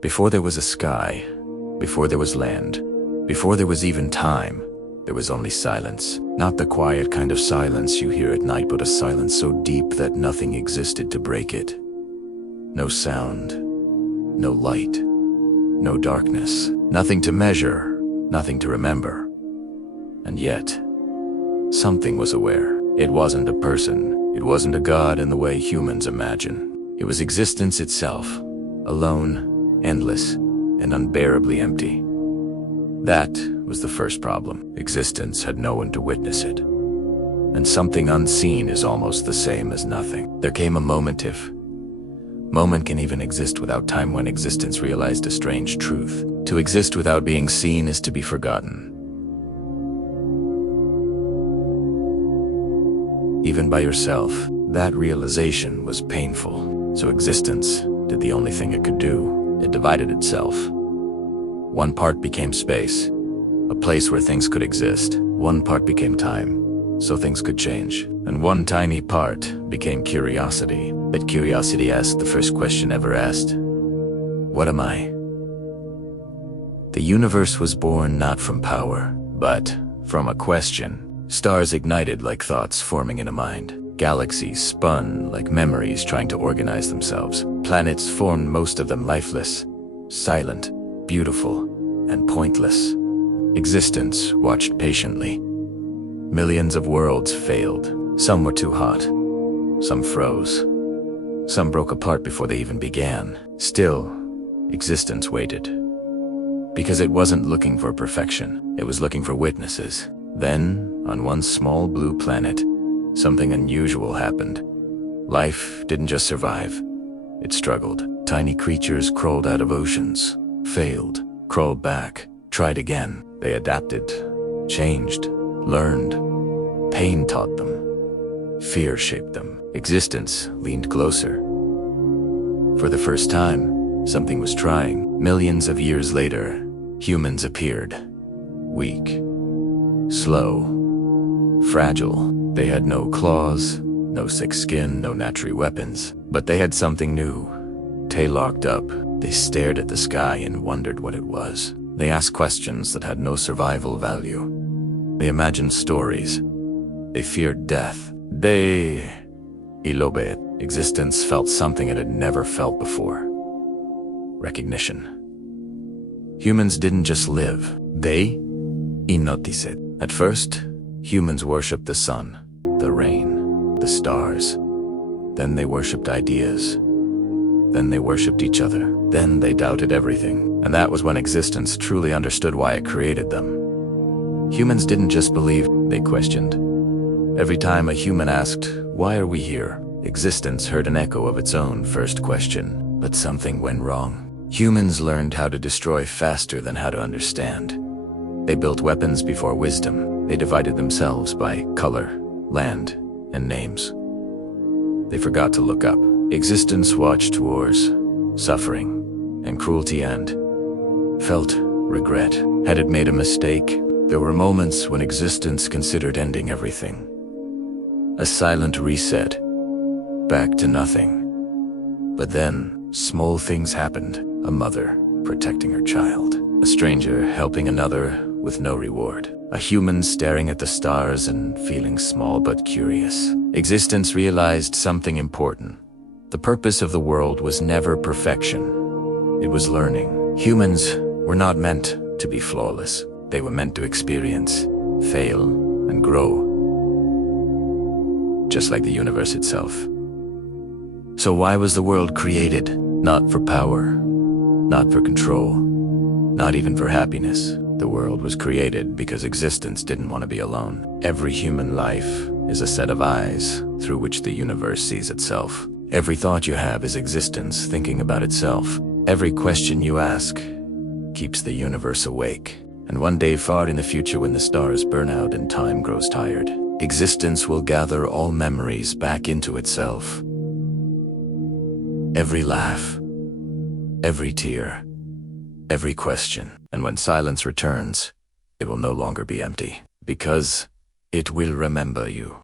Before there was a sky, before there was land, before there was even time, there was only silence. Not the quiet kind of silence you hear at night, but a silence so deep that nothing existed to break it. No sound, no light, no darkness, nothing to measure, nothing to remember. And yet, something was aware. It wasn't a person. It wasn't a god in the way humans imagine. It was existence itself, alone, endless, and unbearably empty. That was the first problem. Existence had no one to witness it. And something unseen is almost the same as nothing. There came a moment, if moment can even exist without time, when existence realized a strange truth. To exist without being seen is to be forgotten. Even by yourself, that realization was painful. So existence did the only thing it could do. It divided itself. One part became space, a place where things could exist. One part became time, so things could change. And one tiny part became curiosity. That curiosity asked the first question ever asked: what am I? The universe was born not from power, but from a question. Stars ignited like thoughts forming in a mind. Galaxies spun like memories trying to organize themselves. Planets formed, most of them lifeless, silent, beautiful, and pointless. Existence watched patiently. Millions of worlds failed. Some were too hot. Some froze. Some broke apart before they even began. Still, existence waited. Because it wasn't looking for perfection. It was looking for witnesses. Then, on one small blue planet, something unusual happened. Life didn't just survive. It struggled. Tiny creatures crawled out of oceans, failed, crawled back, tried again. They adapted, changed, learned. Pain taught them. Fear shaped them. Existence leaned closer. For the first time, something was trying. Millions of years later, humans appeared. Weak, slow, fragile. They had no claws, no thick skin, no natural weapons. But they had something new. Tail locked up, they stared at the sky and wondered what it was. They asked questions that had no survival value. They imagined stories. They feared death. They elobed. Existence felt something it had never felt before. Recognition. Humans didn't just live. They inoticed. At first, humans worshipped the sun, the rain, the stars. Then they worshipped ideas. Then they worshipped each other. Then they doubted everything. And that was when existence truly understood why it created them. Humans didn't just believe, they questioned. Every time a human asked, "Why are we here?" existence heard an echo of its own first question. But something went wrong. Humans learned how to destroy faster than how to understand. They built weapons before wisdom. They divided themselves by color, land, and names. They forgot to look up. Existence watched wars, suffering, and cruelty, and felt regret. Had it made a mistake? There were moments when existence considered ending everything. A silent reset, back to nothing. But then, small things happened. A mother protecting her child. A stranger helping another with no reward. A human staring at the stars and feeling small but curious. Existence realized something important. The purpose of the world was never perfection. It was learning. Humans were not meant to be flawless. They were meant to experience, fail, and grow. Just like the universe itself. So why was the world created? Not for power, not for control, not even for happiness. The world was created because existence didn't want to be alone. Every human life is a set of eyes through which the universe sees itself. Every thought you have is existence thinking about itself. Every question you ask keeps the universe awake. And one day far in the future, when the stars burn out and time grows tired, existence will gather all memories back into itself. Every laugh, every tear, every question. And when silence returns, it will no longer be empty, because it will remember you.